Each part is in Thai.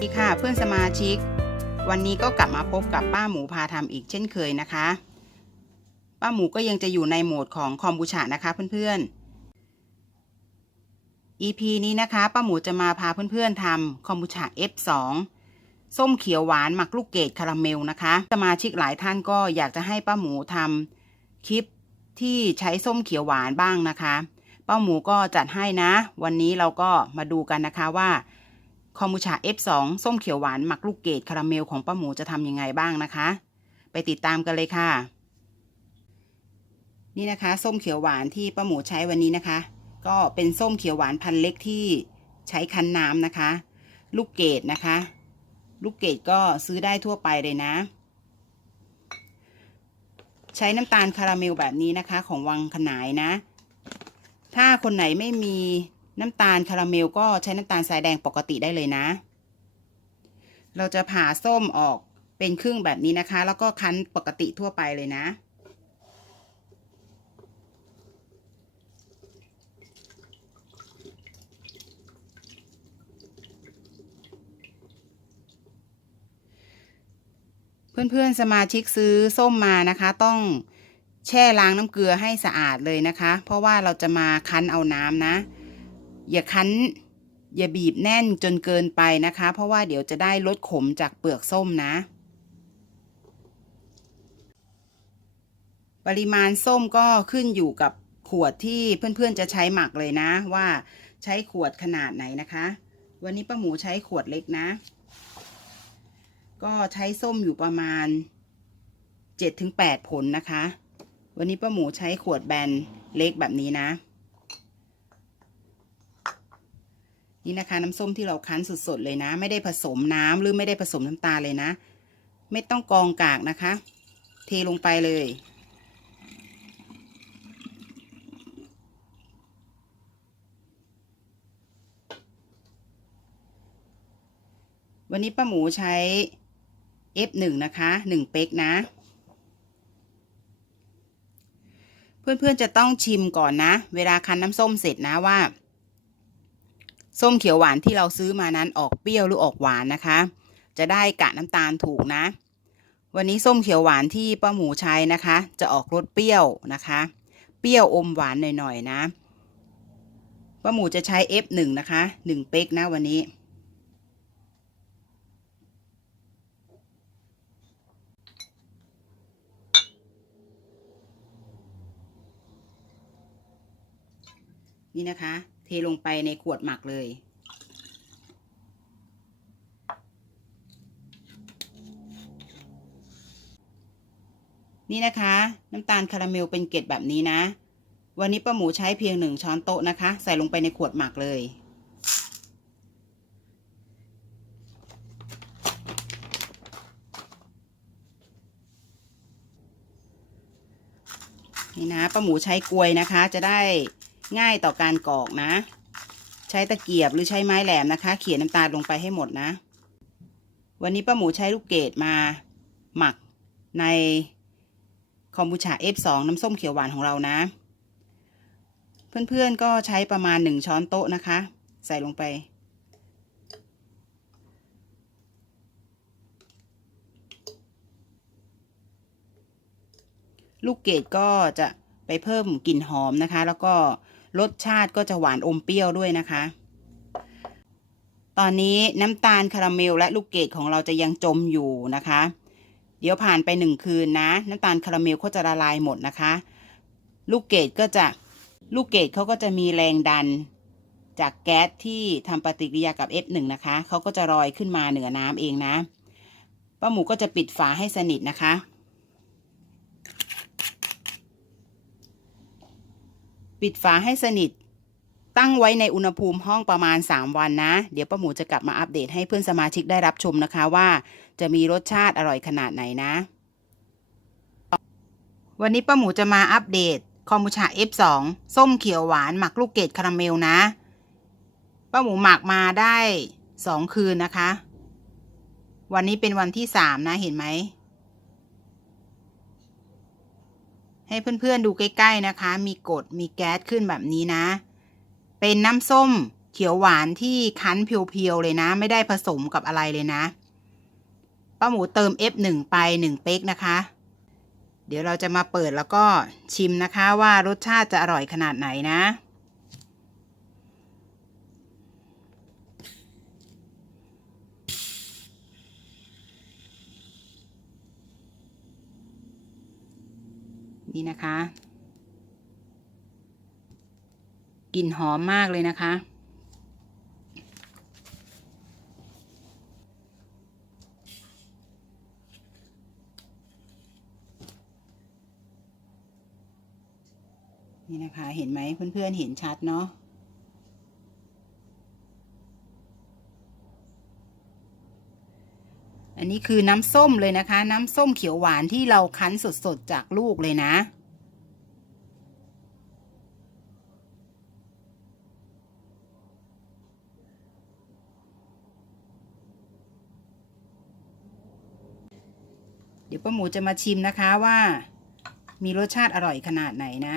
สวัสดีค่ะเพื่อนสมาชิก วันนี้ก็กลับมาพบกับป้าหมูพาทำอีกเช่นเคยนะคะ ป้าหมูก็ยังจะอยู่ในโหมดของคอมบูชานะคะเพื่อนๆ EP นี้นะคะ ป้าหมูจะมาพาเพื่อนๆทำคอมบูชา F2 ส้มเขียวหวานหมักลูกเกดคาราเมลนะคะ สมาชิกหลายท่านก็อยากจะให้ป้าหมูทำคลิปที่ใช้ส้มเขียวหวานบ้างนะคะ ป้าหมูก็จัดให้นะ วันนี้เราก็มาดูกันนะคะว่า คอมบูชา F2 ส้มเขียวหวานหมักลูกเกดคาราเมลของป้าหมูจะทำยังไงบ้างนะคะ ไปติดตามกันเลยค่ะ นี่นะคะ ส้มเขียวหวานที่ป้าหมูใช้วันนี้นะคะ ก็เป็นส้มเขียวหวานพันเล็กที่ใช้คั้นน้ำนะคะ ลูกเกดนะคะ ลูกเกดก็ซื้อได้ทั่วไปเลยนะ ใช้น้ำตาลคาราเมลแบบนี้นะคะ ของวังขนายนะ ถ้าคนไหนไม่มี น้ำตาลคาราเมลก็ใช้น้ำตาลทรายแดงปกติได้เลยนะ เราจะผ่าส้มออกเป็นครึ่งแบบนี้นะคะ แล้วก็คั้นปกติทั่วไปเลยนะเพื่อนๆสมาชิกซื้อส้มมานะคะ ต้องแช่ล้างน้ำเกลือให้สะอาดเลยนะคะ เพราะว่าเราจะมาคั้นเอาน้ำนะ อย่าคั้น อย่าบีบแน่นจนเกินไปนะคะ เพราะว่าเดี๋ยวจะได้ลดขมจากเปลือกส้มนะ ปริมาณส้มก็ขึ้นอยู่กับขวดที่เพื่อนๆจะใช้หมักเลยนะ ว่าใช้ขวดขนาดไหนนะคะ วันนี้ป้าหมูใช้ขวดเล็กนะ ก็ใช้ส้มอยู่ประมาณเจ็ดถึงแปดผลนะคะ วันนี้ป้าหมูใช้ขวดแบนเล็กแบบนี้นะ นี่นะคะ น้ำส้มที่เราคั้นสดๆเลยนะ ไม่ได้ผสมน้ำหรือไม่ได้ผสมน้ำตาลเลยนะ ไม่ต้องกองกากนะคะ เทลงไปเลย วันนี้ป้าหมูใช้ F1 นะคะ1เป๊กนะ เพื่อนๆจะต้องชิมก่อนนะ เวลาคั้นน้ำส้มเสร็จนะว่า ส้มเขียวหวานที่เราซื้อมานั้นออกเปรี้ยวหรือออกหวานนะคะ จะได้กะน้ำตาลถูกนะ วันนี้ส้มเขียวหวานที่ป้าหมูใช้นะคะ จะออกรสเปรี้ยวนะคะ เปรี้ยวอมหวานหน่อยๆนะป้าหมูจะใช้ F1 นะคะ1เป๊กนะวันนี้ นี่นะคะ ทลงไปในขวดหมักเลย นี่นะคะ น้ำตาลคาราเมลเป็นเกล็ดแบบนี้นะ วันนี้ป้าหมูใช้เพียงหนึ่งช้อนโต๊ะนะคะ ใส่ลงไปในขวดหมักเลยนี่นะป้าหมูใช้กลวยนะคะ จะได้ ง่ายต่อการกรอกนะ ใช้ตะเกียบหรือใช้ไม้แหลมนะคะ เขี่ยน้ำตาลลงไปให้หมดนะ วันนี้ป้าหมูใช้ลูกเกดมาหมักในคอมบูชา F2 น้ำส้มเขียวหวานของเรานะ เพื่อนๆก็ใช้ประมาณหนึ่งช้อนโต๊ะนะคะ ใส่ลงไป ลูกเกดก็จะไปเพิ่มกลิ่นหอมนะคะ แล้วก็ รสชาติก็จะหวานอมเปรี้ยวด้วยนะคะ ตอนนี้น้ำตาลคาราเมลและลูกเกดของเราจะยังจมอยู่นะคะ เดี๋ยวผ่านไปหนึ่งคืนนะ น้ำตาลคาราเมลก็จะละลายหมดนะคะ ลูกเกดก็จะลูกเกดเขาก็จะมีแรงดันจากแก๊สที่ทำปฏิกิริยากับ F1 นะคะ เขาก็จะลอยขึ้นมาเหนือน้ำเองนะ ป้าหมูก็จะปิดฝาให้สนิทนะคะ ปิดฝาให้สนิท ตั้งไว้ในอุณหภูมิห้องประมาณ 3 วันนะ เดี๋ยวป้าหมูจะกลับมาอัปเดตให้เพื่อนสมาชิกได้รับชมนะคะว่า จะมีรสชาติอร่อยขนาดไหนนะ วันนี้ป้าหมูจะมาอัปเดตคอมบูชา F2 ส้มเขียวหวานหมักลูกเกดคาราเมลนะ ป้าหมูหมักมาได้ 2 คืนนะคะ วันนี้เป็นวันที่ 3 นะเห็นไหม ให้เพื่อนๆดูใกล้ๆนะคะ มีกดมีแก๊สขึ้นแบบนี้นะ เป็นน้ำส้มเขียวหวานที่คั้นเพียวๆเลยนะ ไม่ได้ผสมกับอะไรเลยนะ ป้าหมูเติม F1 ไป 1 เป๊กนะคะ เดี๋ยวเราจะมาเปิดแล้วก็ชิมนะคะว่ารสชาติจะอร่อยขนาดไหนนะ นี่นะคะ กลิ่นหอมมากเลยนะคะ นี่นะคะ เห็นไหมเพื่อนๆเห็นชัดเนาะ อันนี้คือน้ำส้มเลยนะคะ น้ำส้มเขียวหวานที่เราคั้นสดๆจากลูกเลยนะเดี๋ยวป้าหมูจะมาชิมนะคะว่ามีรสชาติอร่อยขนาดไหนนะ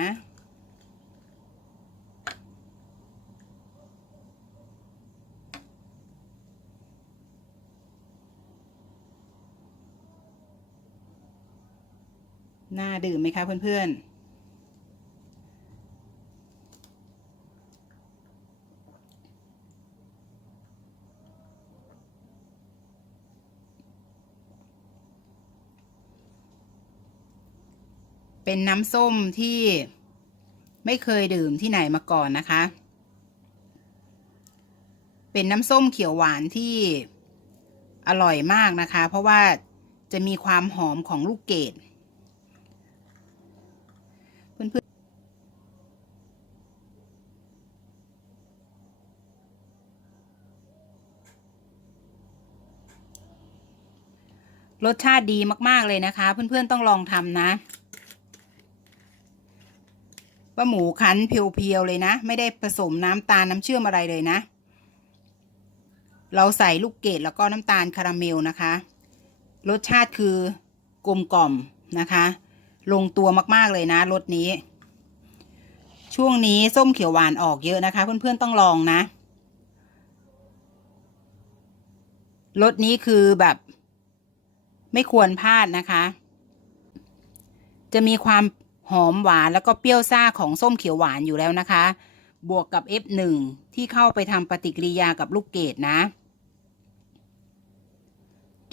น่าดื่มไหมคะเพื่อนๆ เป็นน้ำส้มที่ไม่เคยดื่มที่ไหนมาก่อนนะคะ เป็นน้ำส้มเขียวหวานที่อร่อยมากนะคะ เพราะว่าจะมีความหอมของลูกเกดเพื่อนๆ รสชาติดีมาก ๆ เลยนะคะ เพื่อน ๆ ต้องลองทำนะป้าหมูคั้นเพียว ๆ เลยนะ ไม่ได้ผสมน้ำตาลน้ำเชื่อมอะไรเลยนะ เราใส่ลูกเกดแล้วก็น้ำตาลคาราเมลนะคะ รสชาติคือกลมกล่อมนะคะ ลงตัวมาก ๆ เลยนะรสนี้ ช่วงนี้ส้มเขียวหวานออกเยอะนะคะ เพื่อน ๆ ต้องลองนะรสนี้คือแบบ ไม่ควรพลาดนะคะ จะมีความหอมหวานแล้วก็เปรี้ยวซ่าของส้มเขียวหวานอยู่แล้วนะคะ บวกกับ F1 ที่เข้าไปทำปฏิกิริยากับลูกเกดนะ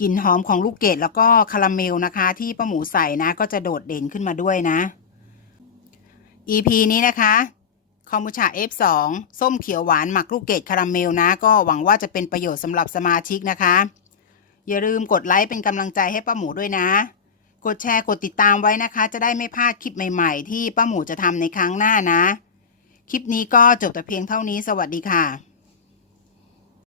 กลิ่นหอมของลูกเกดแล้วก็คาราเมลนะคะ ที่ป้าหมูใส่นะ ก็จะโดดเด่นขึ้นมาด้วยนะ EP นี้นะคะคอมบูชา F2 ส้มเขียวหวานหมักลูกเกดคาราเมลนะ ก็หวังว่าจะเป็นประโยชน์สำหรับสมาชิกนะคะ อย่าลืมกดไลค์เป็นกำลังใจให้ป้าหมูด้วยนะ กดแชร์กดติดตามไว้นะคะ จะได้ไม่พลาดคลิปใหม่ๆ ที่ป้าหมูจะทำในครั้งหน้านะ คลิปนี้ก็จบแต่เพียงเท่านี้สวัสดีค่ะ